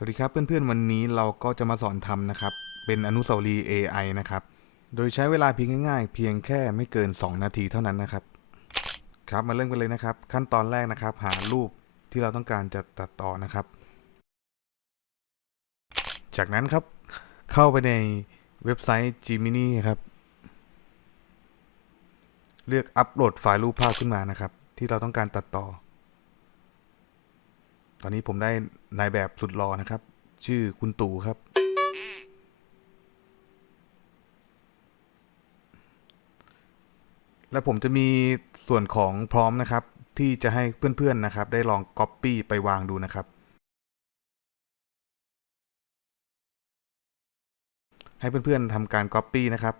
สวัสดีครับเพื่อนๆวันนี้เราก็จะมาสอนทำนะครับ เป็นอนุสาวรีย์ AI นะครับ โดยใช้เวลาเพียงง่ายๆ เพียงแค่ไม่เกิน 2 นาทีเท่านั้นนะครับ ครับมาเริ่มกันเลยนะครับ ขั้นตอนแรกนะครับ หารูปที่เราต้องการจะตัดต่อนะครับ จากนั้นครับเข้าไปในเว็บไซต์ Gemini ครับ เลือกอัปโหลดไฟล์รูปภาพขึ้นมานะครับ ที่เราต้องการตัดต่อ ตอนนี้ผมได้นายแบบสุดหล่อนะครับ ชื่อคุณตู่ครับ และผมจะมีส่วนของพร้อมนะครับ ที่จะให้เพื่อนๆนะครับ ได้ลอง Copy ไปวางดูนะครับ ให้เพื่อนๆทำการ Copy นะครับ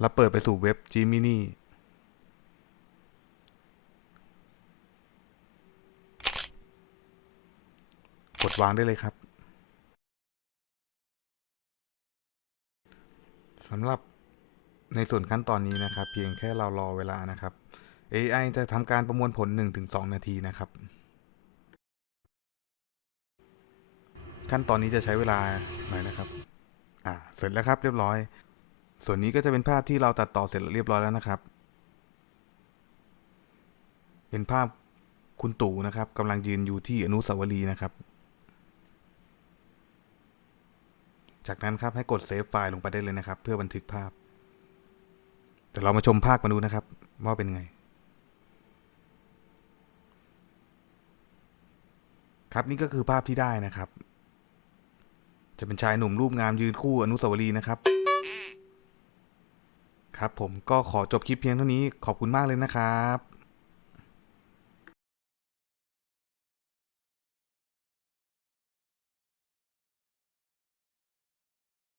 แล้วเปิดไปสู่เว็บ Gemini กดวางได้เลยครับสำหรับในส่วนขั้นตอนนี้นะครับ เพียงแค่เรารอเวลานะครับ AI จะทำการประมวลผล 1-2 นาทีนะครับ ขั้นตอนนี้จะใช้เวลาหน่อยนะครับ อ่า เสร็จแล้วครับเรียบร้อย ส่วนนี้ก็จะเป็นภาพที่เราตัดต่อเสร็จเรียบร้อยแล้วนะครับ เป็นภาพคุณตู่นะครับกำลังยืนอยู่ที่อนุสาวรีย์นะครับ จากนั้นครับให้กดเซฟไฟล์ลงไปได้เลยนะครับ เพื่อบันทึกภาพ แต่เรามาชมภาพมาดูนะครับ ว่าเป็นไง ครับนี่ก็คือภาพที่ได้นะครับ จะเป็นชายหนุ่มรูปงามยืนคู่อนุสาวรีย์นะครับ ครับผมก็ขอจบคลิปเพียงเท่านี้ขอบคุณมากเลยนะครับ